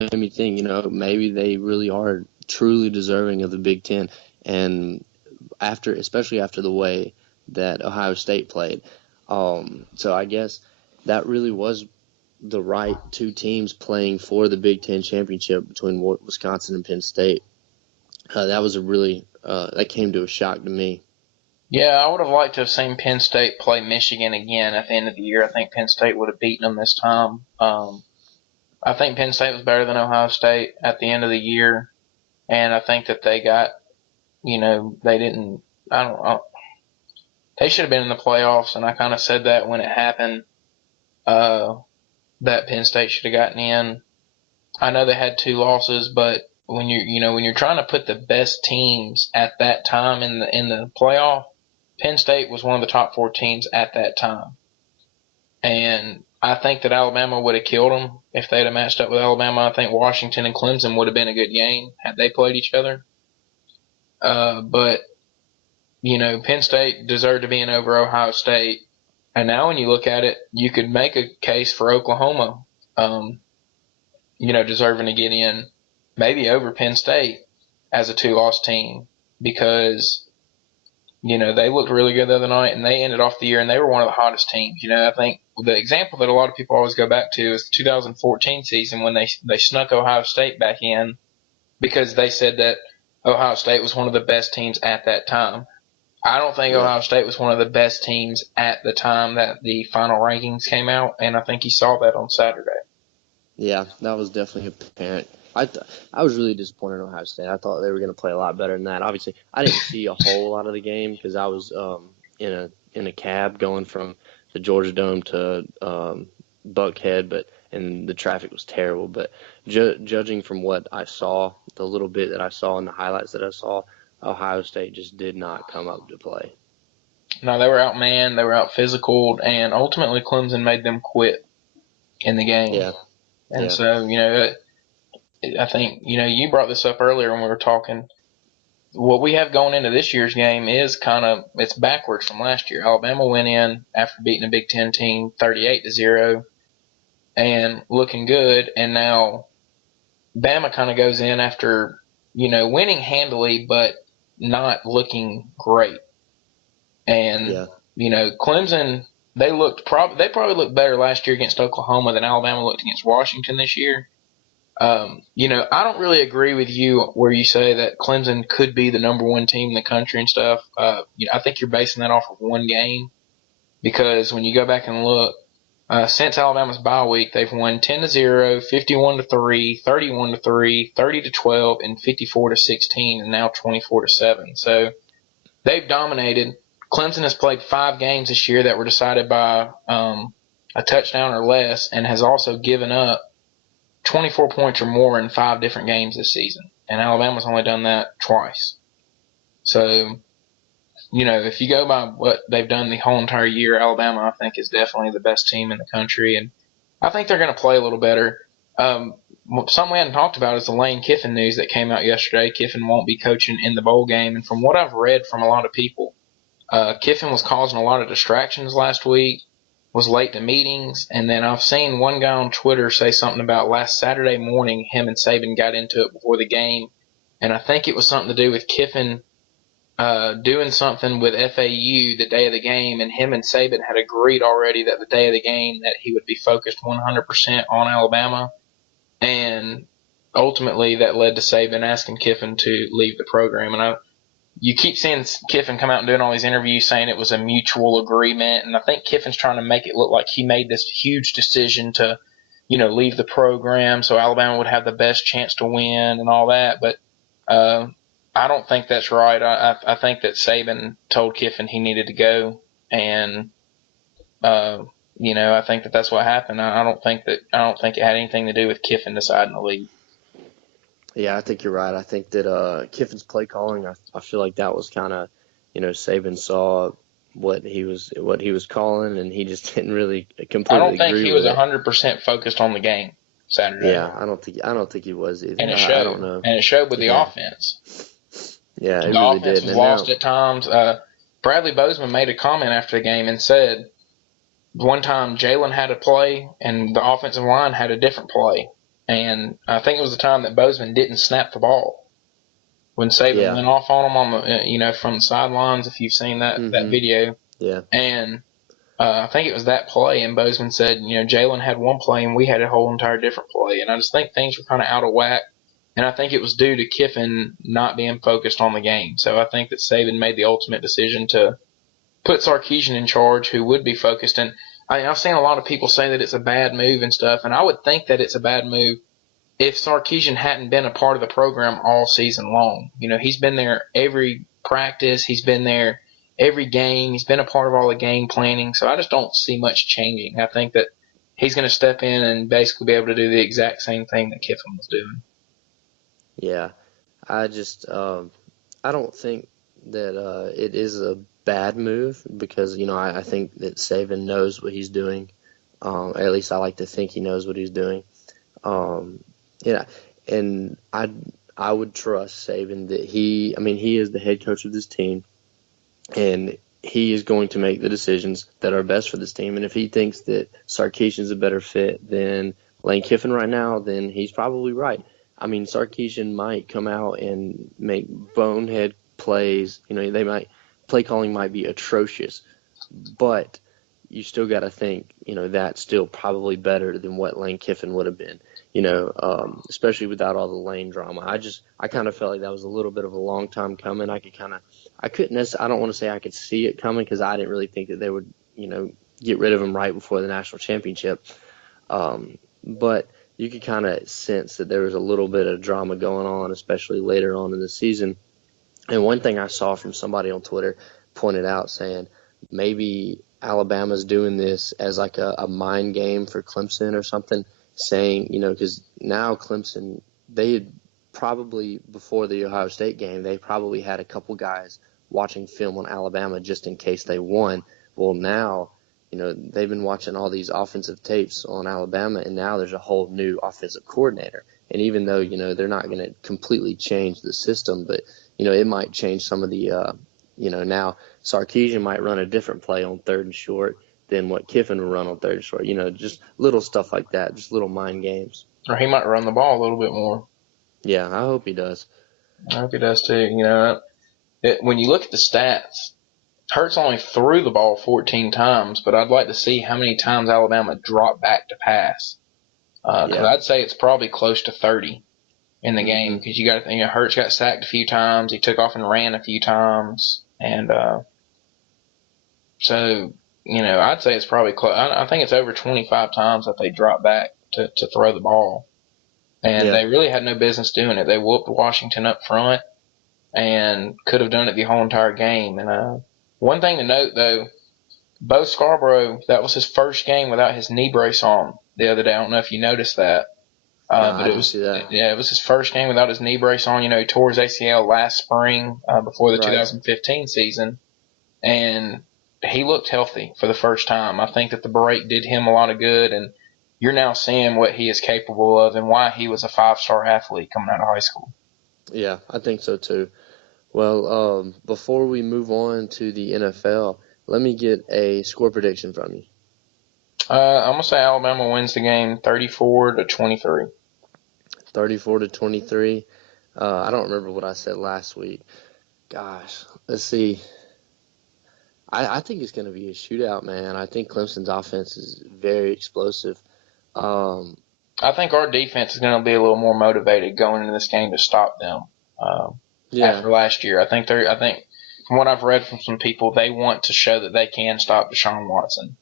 made me think, maybe they really are truly deserving of the Big Ten. And especially after the way that Ohio State played. So I guess that really was the right two teams playing for the Big Ten championship between Wisconsin and Penn State. That was that came to a shock to me. Yeah, I would have liked to have seen Penn State play Michigan again at the end of the year. I think Penn State would have beaten them this time. I think Penn State was better than Ohio State at the end of the year, and I think that they got, they didn't. I don't know. They should have been in the playoffs, and I kind of said that when it happened. That Penn State should have gotten in. I know they had two losses, but when you're trying to put the best teams at that time in the playoff, Penn State was one of the top four teams at that time. And I think that Alabama would have killed them if they'd have matched up with Alabama. I think Washington and Clemson would have been a good game had they played each other. But Penn State deserved to be in over Ohio State. And now when you look at it, you could make a case for Oklahoma, deserving to get in maybe over Penn State as a two-loss team because, they looked really good the other night and they ended off the year and they were one of the hottest teams. I think the example that a lot of people always go back to is the 2014 season when they snuck Ohio State back in because they said that Ohio State was one of the best teams at that time. I don't think Ohio State was one of the best teams at the time that the final rankings came out, and I think you saw that on Saturday. Yeah, that was definitely apparent. I was really disappointed in Ohio State. I thought they were going to play a lot better than that. Obviously, I didn't see a whole lot of the game because I was in a cab going from the Georgia Dome to Buckhead, and the traffic was terrible. But judging from what I saw, the little bit that I saw and the highlights that I saw, Ohio State just did not come up to play. No, they were outmanned, they were out physical, and ultimately Clemson made them quit in the game. Yeah. And so, I think, you brought this up earlier when we were talking. What we have going into this year's game is it's backwards from last year. Alabama went in after beating a Big Ten team 38-0 and looking good, and now Bama kind of goes in after, winning handily but not looking great. And, Clemson, they probably looked better last year against Oklahoma than Alabama looked against Washington this year. I don't really agree with you where you say that Clemson could be the number one team in the country and stuff. I think you're basing that off of one game because when you go back and look, since Alabama's bye week, they've won 10-0, 51-3, 31-3, 30-12, and 54-16, and now 24-7. So they've dominated. Clemson has played 5 games this year that were decided by a touchdown or less, and has also given up 24 points or more in 5 different games this season. And Alabama's only done that twice. So, if you go by what they've done the whole entire year, Alabama, I think, is definitely the best team in the country. And I think they're going to play a little better. Something we hadn't talked about is the Lane Kiffin news that came out yesterday. Kiffin won't be coaching in the bowl game. And from what I've read from a lot of people, Kiffin was causing a lot of distractions last week, was late to meetings, and then I've seen one guy on Twitter say something about last Saturday morning him and Saban got into it before the game, and I think it was something to do with Kiffin doing something with FAU the day of the game, and him and Saban had agreed already that the day of the game that he would be focused 100% on Alabama, and ultimately that led to Saban asking Kiffin to leave the program. And you keep seeing Kiffin come out and doing all these interviews saying it was a mutual agreement, and I think Kiffin's trying to make it look like he made this huge decision to, leave the program so Alabama would have the best chance to win and all that. But I don't think that's right. I think that Saban told Kiffin he needed to go, and I think that that's what happened. I don't think it had anything to do with Kiffin deciding to leave. Yeah, I think you're right. I think that Kiffin's play calling, I feel like that was kind of, Saban saw what he was calling, and he just didn't really completely agree with it. I don't think he was 100% focused on the game Saturday. Yeah, I don't think he was either. And it showed. I don't know. And it showed with the offense. Yeah, it the really offense did. was lost at times. Bradley Bozeman made a comment after the game and said one time Jalen had a play and the offensive line had a different play. and I think it was the time that Bozeman didn't snap the ball when Saban Yeah. went off on him on the from the sidelines. If you've seen that video, Yeah. and I think it was that play, and Bozeman said, Jalen had one play and we had a whole entire different play, and I just think things were kind of out of whack, and I think it was due to Kiffin not being focused on the game. So I think that Saban made the ultimate decision to put Sarkisian in charge, who would be focused. And I've seen a lot of people say that it's a bad move and stuff, and I would think that it's a bad move if Sarkisian hadn't been a part of the program all season long. He's been there every practice. He's been there every game. He's been a part of all the game planning. So I just don't see much changing. I think that he's going to step in and basically be able to do the exact same thing that Kiffin was doing. Yeah. I just I don't think that it is a bad move because, I think that Saban knows what he's doing. At least I like to think he knows what he's doing. Yeah, and I would trust Saban that he is the head coach of this team, and he is going to make the decisions that are best for this team. And if he thinks that Sarkisian is a better fit than Lane Kiffin right now, then he's probably right. Sarkisian might come out and make bonehead plays. Play calling might be atrocious, but you still got to think, that's still probably better than what Lane Kiffin would have been, especially without all the Lane drama. I kind of felt like that was a little bit of a long time coming. I don't want to say I could see it coming because I didn't really think that they would, get rid of him right before the national championship. But you could kind of sense that there was a little bit of drama going on, especially later on in the season. And one thing I saw from somebody on Twitter pointed out saying maybe Alabama's doing this as like a mind game for Clemson or something, saying, because now Clemson, they had probably, before the Ohio State game, they probably had a couple guys watching film on Alabama just in case they won. Well, now, they've been watching all these offensive tapes on Alabama, and now there's a whole new offensive coordinator. And even though, they're not going to completely change the system, but, it might change some of the now Sarkisian might run a different play on 3rd and short than what Kiffin would run on 3rd and short. Just little stuff like that, just little mind games. Or he might run the ball a little bit more. Yeah, I hope he does. I hope he does too. When you look at the stats, Hurts only threw the ball 14 times, but I'd like to see how many times Alabama dropped back to pass. Because I'd say it's probably close to 30 in the game, because you got to think Hurts got sacked a few times, he took off and ran a few times, and so I'd say it's probably close. I think it's over 25 times that they dropped back to throw the ball, and they really had no business doing it. They whooped Washington up front and could have done it the whole entire game. And one thing to note though, Bo Scarborough, that was his first game without his knee brace on the other day. I don't know if you noticed that. I didn't see that. Yeah, it was his first game without his knee brace on. He tore his ACL last spring before the 2015 season, and he looked healthy for the first time. I think that the break did him a lot of good, and you're now seeing what he is capable of and why he was a 5-star athlete coming out of high school. Yeah, I think so too. Well, before we move on to the NFL, let me get a score prediction from you. I'm going to say Alabama wins the game 34-23. 34-23. I don't remember what I said last week. Gosh, let's see. I think it's going to be a shootout, man. I think Clemson's offense is very explosive. I think our defense is going to be a little more motivated going into this game to stop them. After last year, I think from what I've read from some people, they want to show that they can stop Deshaun Watson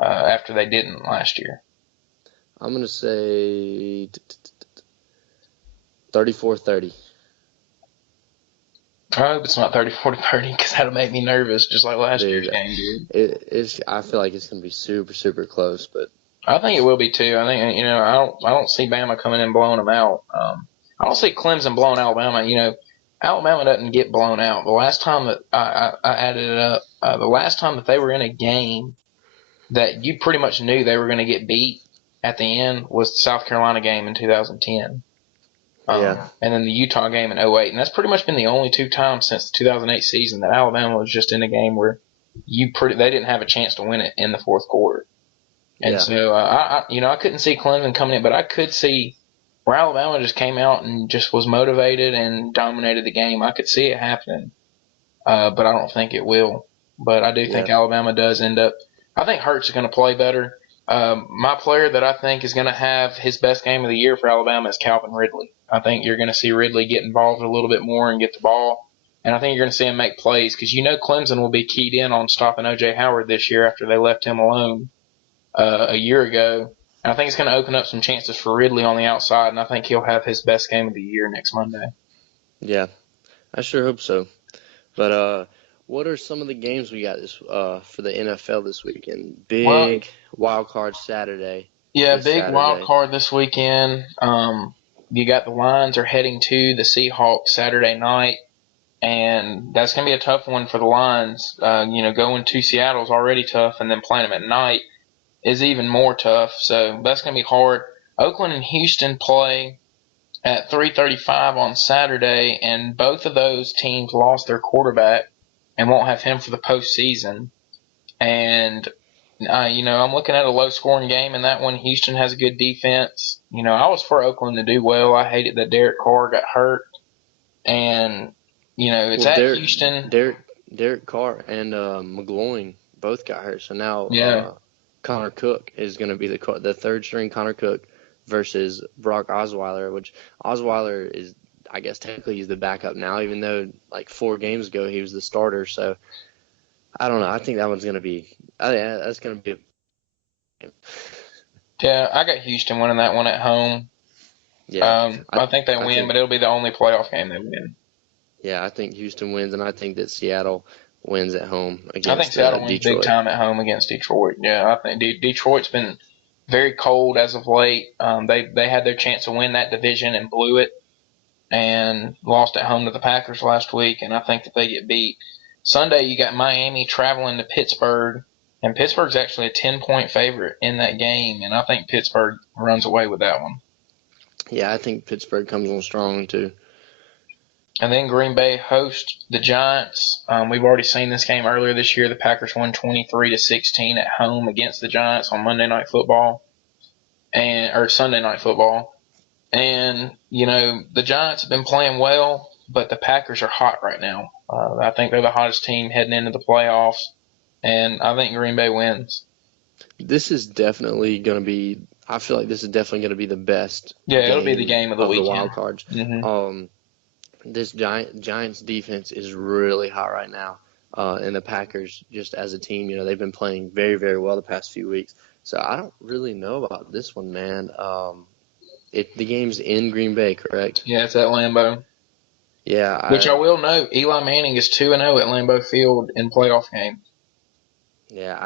after they didn't last year. I'm going to say 34-30. I hope it's not 34-30 because that'll make me nervous, just like last year's game did. I feel like it's going to be super, super close, but I think it will be too. I think I don't see Bama coming in and blowing them out. I don't see Clemson blowing Alabama. Alabama doesn't get blown out. The last time that I added it up, the last time that they were in a game that you pretty much knew they were going to get beat at the end was the South Carolina game in 2010. And then the Utah game in 2008. And that's pretty much been the only two times since the 2008 season that Alabama was just in a game where they didn't have a chance to win it in the fourth quarter. And so, I couldn't see Clemson coming in, but I could see where Alabama just came out and just was motivated and dominated the game. I could see it happening, but I don't think it will. But I do think Yeah. Alabama does end up. I think Hurts is going to play better. My player that I think is going to have his best game of the year for Alabama is Calvin Ridley. I think you're going to see Ridley get involved a little bit more and get the ball. And I think you're going to see him make plays because Clemson will be keyed in on stopping O.J. Howard this year after they left him alone a year ago. And I think it's going to open up some chances for Ridley on the outside, and I think he'll have his best game of the year next Monday. Yeah, I sure hope so. But what are some of the games we got this for the NFL this weekend? Well, Big wild card Saturday. yeah, This big wild Saturday. card this weekend. You got the Lions are heading to the Seahawks Saturday night, and that's going to be a tough one for the Lions. Going to Seattle is already tough, and then playing them at night is even more tough. So that's going to be hard. Oakland and Houston play at 3:35 on Saturday, and both of those teams lost their quarterback and won't have him for the postseason. And I'm looking at a low-scoring game in that one. Houston has a good defense. I was for Oakland to do well. I hated that Derek Carr got hurt, and it's Well, at Houston. Derek Carr and McGloin both got hurt, so now Yeah, Connor Cook is going to be the third string Connor Cook versus Brock Osweiler, which Osweiler is, I guess technically he's the backup now, even though like 4 games ago he was the starter. So I don't know. I think that one's going to be that's going to be. yeah. I got Houston winning that one at home. Yeah, I think they I win, think but it'll be the only playoff game they win. yeah, I think Houston wins, and I think that Seattle wins at home I think against Seattle wins big Detroit. time at home against Detroit. Yeah, I think Detroit's been very cold as of late. They had their chance to win that division and blew it, and lost at home to the Packers last week. And I think that they get beat. Sunday you got Miami traveling to Pittsburgh, and Pittsburgh's actually a 10-point favorite in that game, and I think Pittsburgh runs away with that one. Yeah, I think Pittsburgh comes on strong too. And then Green Bay hosts the Giants. We've already seen this game earlier this year. The Packers won 23-16 at home against the Giants on Monday Night Football or Sunday Night Football. And the Giants have been playing well, but the Packers are hot right now. I think they're the hottest team heading into the playoffs, and I think Green Bay wins. This is definitely going to be. I feel like this is definitely going to be the best Yeah, it'll be the game game of the of the weekend. wild cards. Mm-hmm. This Giants defense is really hot right now, and the Packers just as a team, they've been playing very, very well the past few weeks. So I don't really know about this one, man. The game's in Green Bay, correct? Yeah, it's at Lambeau. Yeah. Which I will note, Eli Manning is 2-0 at Lambeau Field in playoff games. Yeah,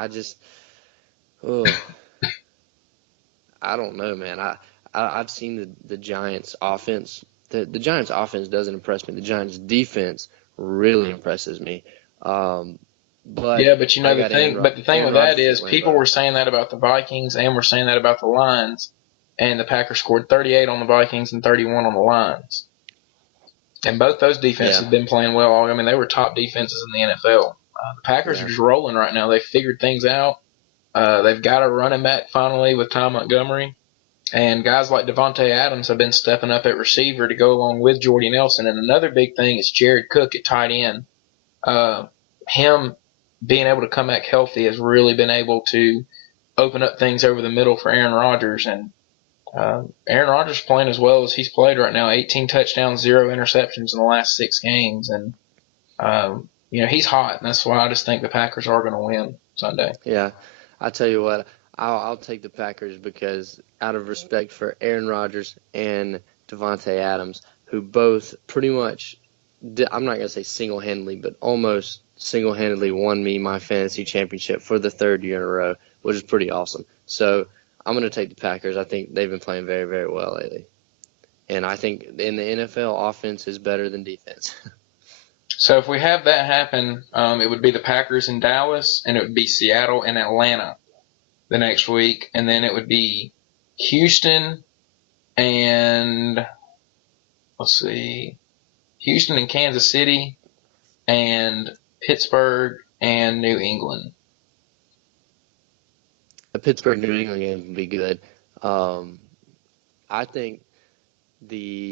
I don't know, man. I've seen the Giants offense. The Giants offense doesn't impress me. The Giants defense really impresses me. But Yeah, but I the got thing, but the thing Aaron with that Rodgers at is people Lambeau. were saying that about the Vikings and were saying that about the Lions, and the Packers scored 38 on the Vikings and 31 on the Lions. And both those defenses Yeah, have been playing well. I mean, they were top defenses in the NFL. The Packers are yeah, just rolling right now. They've figured things out. They've got a running back finally with Ty Montgomery. And guys like Devontae Adams have been stepping up at receiver to go along with Jordy Nelson. And another big thing is Jared Cook at tight end. Him being able to come back healthy has really been able to open up things over the middle for Aaron Rodgers. And Aaron Rodgers playing as well as he's played right now, 18 touchdowns, 0 interceptions in the last 6 games. And, he's hot. And that's why I just think the Packers are going to win Sunday. yeah. I tell you what, I'll take the Packers because out of respect for Aaron Rodgers and Devontae Adams, who both pretty much, I'm not gonna say single-handedly, but almost single-handedly won me my fantasy championship for the 3rd year in a row, which is pretty awesome. So I'm gonna take the Packers. I think they've been playing very, very well lately, and I think in the NFL, offense is better than defense. So if we have that happen, it would be the Packers in Dallas, and it would be Seattle and Atlanta the next week, and then it would be Houston and Houston and Kansas City, and Pittsburgh and New England. The Pittsburgh New England game would be good. I think the